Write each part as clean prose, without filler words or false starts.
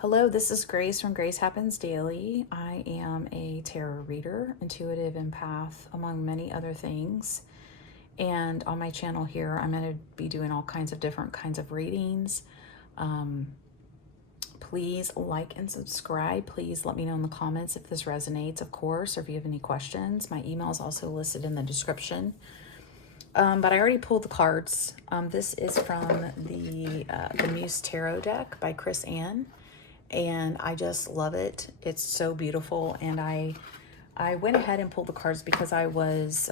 Hello, this is Grace from Grace Happens Daily. I am a tarot reader, intuitive empath, among many other things. And on my channel here, I'm going to be doing all kinds of different kinds of readings. Please like and subscribe. Please let me know in the comments if this resonates, of course, or if you have any questions. My email is also listed in the description. But I already pulled the cards. This is from the Muse Tarot deck by Chris Ann, and I just love it. It's so beautiful, and I went ahead and pulled the cards because I was,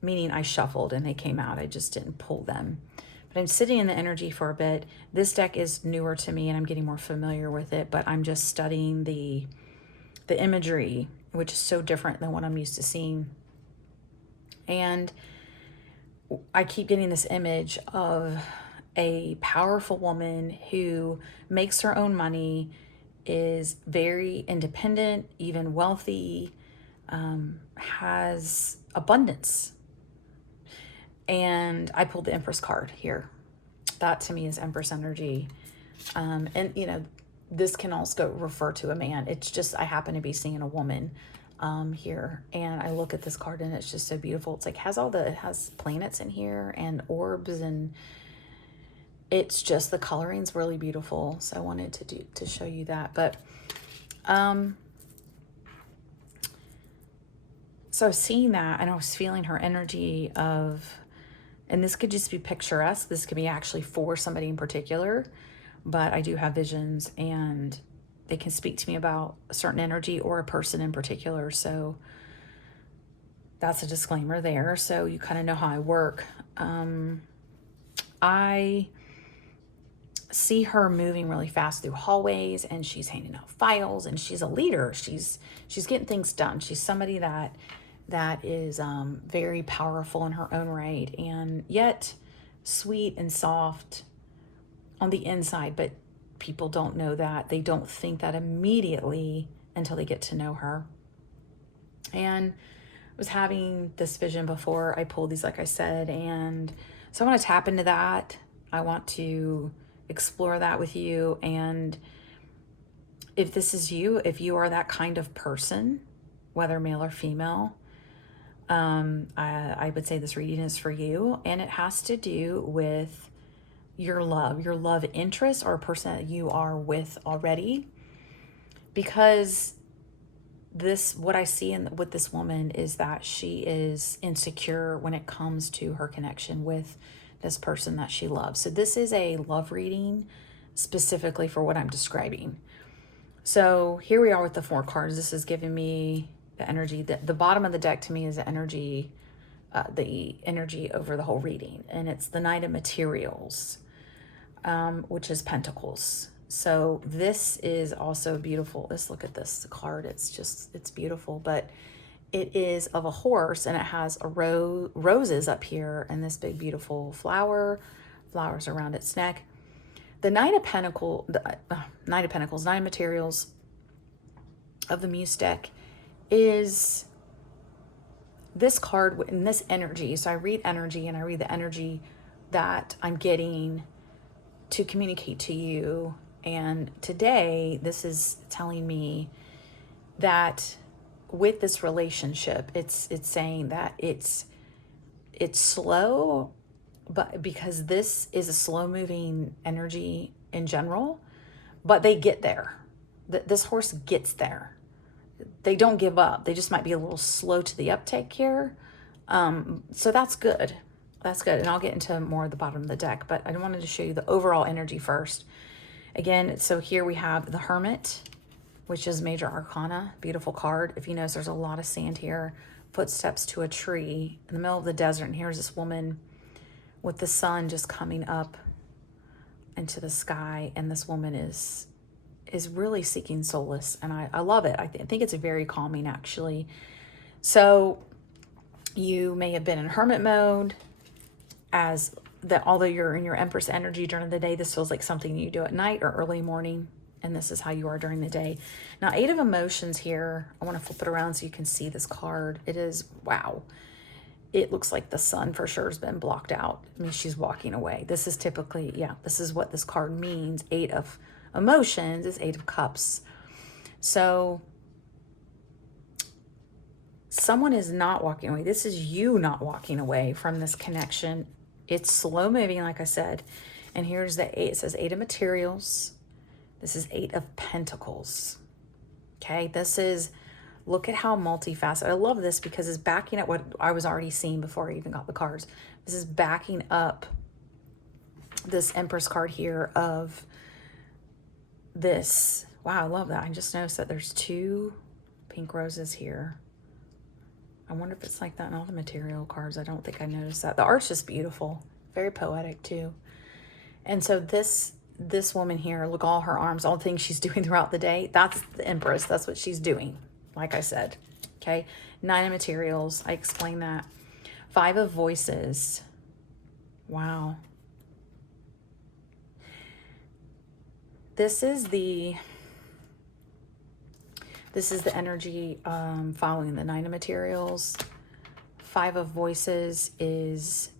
meaning I shuffled and they came out. I just didn't pull them. But I'm sitting in the energy for a bit. This deck is newer to me and I'm getting more familiar with it, but I'm just studying the imagery, which is so different than what I'm used to seeing. And I keep getting this image of a powerful woman who makes her own money, is very independent, even wealthy, has abundance. And I pulled the Empress card here. That to me is Empress energy. And, you know, this can also refer to a man. It's just I happen to be seeing a woman here, and I look at this card and it's just so beautiful. It's like it has planets in here and orbs, and it's just the coloring's really beautiful. So I wanted to show you that. But so seeing that, and I was feeling her energy of, and this could just be picturesque, this could be actually for somebody in particular, but I do have visions and they can speak to me about a certain energy or a person in particular. So that's a disclaimer there. So you kind of know how I work. I see her moving really fast through hallways, and she's handing out files, and she's a leader. She's getting things done. She's somebody that is very powerful in her own right, and yet sweet and soft on the inside, but people don't know that. They don't think that immediately until they get to know her. And I was having this vision before I pulled these, like I said, and so I want to tap into that. I want to explore that with you. And if this is you, if you are that kind of person, whether male or female, I would say this reading is for you, and it has to do with your love interest, or a person that you are with already. Because what I see with this woman is that she is insecure when it comes to her connection with this person that she loves. So this is a love reading specifically for what I'm describing. So here we are with the 4 cards. This is giving me the energy. The bottom of the deck to me is the energy over the whole reading, and it's the Knight of Materials, which is Pentacles. So this is also beautiful. Let's look at this card. It's beautiful, but it is of a horse, and it has roses up here, and this big beautiful flowers around its neck. The Knight of Pentacles, Knight of Materials of the Muse deck is this card in this energy. So I read energy, and I read the energy that I'm getting to communicate to you. And today, this is telling me that with this relationship, it's saying that it's slow, but because this is a slow moving energy in general, but they get there. This horse gets there. They don't give up. They just might be a little slow to the uptake here. So that's good. That's good. And I'll get into more at the bottom of the deck, but I wanted to show you the overall energy first. Again, so here we have the Hermit, which is Major Arcana, beautiful card. If you notice, there's a lot of sand here, footsteps to a tree in the middle of the desert. And here's this woman with the sun just coming up into the sky. And this woman is really seeking solace. And I love it. I think it's very calming, actually. So you may have been in hermit mode, although you're in your Empress energy during the day, this feels like something you do at night or early morning, and this is how you are during the day. Now, 8 of Emotions here, I want to flip it around so you can see this card. It is, wow. It looks like the sun for sure has been blocked out. I mean, she's walking away. This is typically, this is what this card means. 8 of emotions is 8 of Cups. So someone is not walking away. This is you not walking away from this connection. It's slow moving, like I said. And here's the 8. It says 8 of Materials. This is 8 of Pentacles. Okay, this is, look at how multifaceted. I love this because it's backing up what I was already seeing before I even got the cards. This is backing up this Empress card here of this. Wow, I love that. I just noticed that there's 2 pink roses here. I wonder if it's like that in all the material cards. I don't think I noticed that. The art's just beautiful. Very poetic too. And so this woman here, look, all her arms, all the things she's doing throughout the day, that's the Empress. That's what she's doing, like I said. Okay, 9 of Materials. I explained that. 5 of Voices. Wow. This is the energy following the 9 of Materials. 5 of Voices is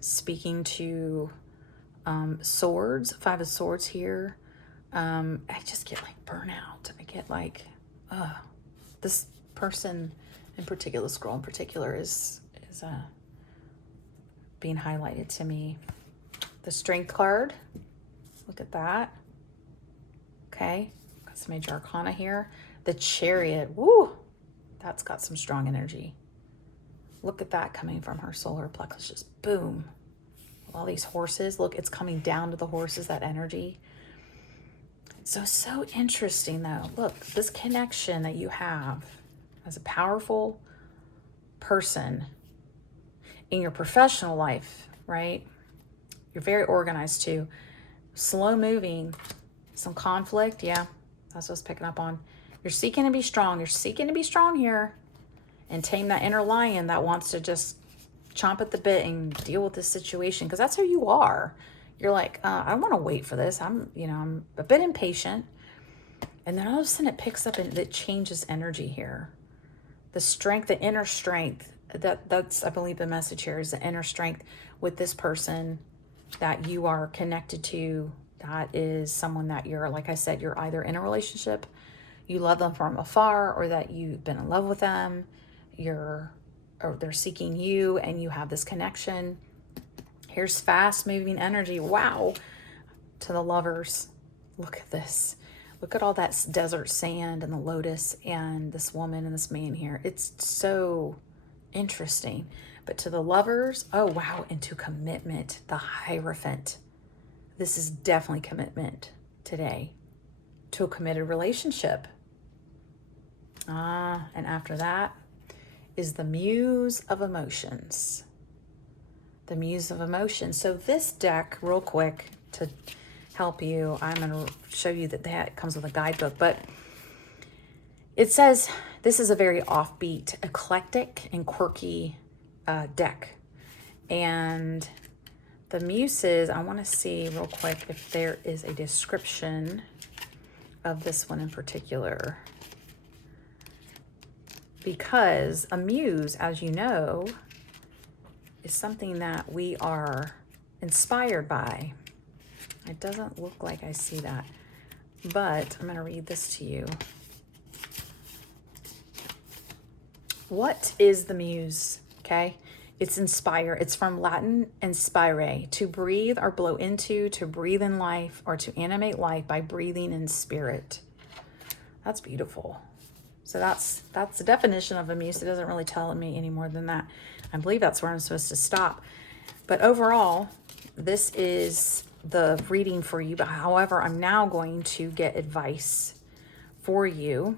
speaking to swords. 5 of Swords here. I just get like burnout. I get like, this person in particular, this girl in particular is being highlighted to me. The Strength card. Look at that. Okay. Got some major arcana here. The Chariot. Woo! That's got some strong energy. Look at that coming from her solar plexus. Just boom. All these horses. Look, it's coming down to the horses, that energy. So interesting though. Look, this connection that you have as a powerful person in your professional life, right? You're very organized too. Slow moving, some conflict. Yeah, that's what I was picking up on. You're seeking to be strong. You're seeking to be strong here and tame that inner lion that wants to just chomp at the bit and deal with this situation, because that's who you are. You're like, I don't want to wait for this. I'm a bit impatient. And then all of a sudden it picks up and it changes energy here. The strength, the inner strength, that's, I believe the message here is the inner strength with this person that you are connected to. That is someone that you're, like I said, you're either in a relationship, you love them from afar, or that you've been in love with them, or they're seeking you and you have this connection. Here's fast moving energy. Wow. To the Lovers. Look at this. Look at all that desert sand and the lotus and this woman and this man here. It's so interesting. But to the Lovers, oh wow, into commitment, the Hierophant. This is definitely commitment today to a committed relationship. And after that is the Muse of Emotions. The Muse of Emotions. So this deck, real quick, to help you, I'm going to show you that it comes with a guidebook, but it says this is a very offbeat, eclectic, and quirky deck. And the Muses, I want to see real quick if there is a description of this one in particular. Because a muse, as you know, is something that we are inspired by. It doesn't look like I see that, but I'm going to read this to you. What is the muse? Okay, it's inspire. It's from Latin inspire, to breathe or blow into, to breathe in life, or to animate life by breathing in spirit. That's beautiful. So that's the definition of a muse. It doesn't really tell me any more than that. I believe that's where I'm supposed to stop. But overall, this is the reading for you. But however, I'm now going to get advice for you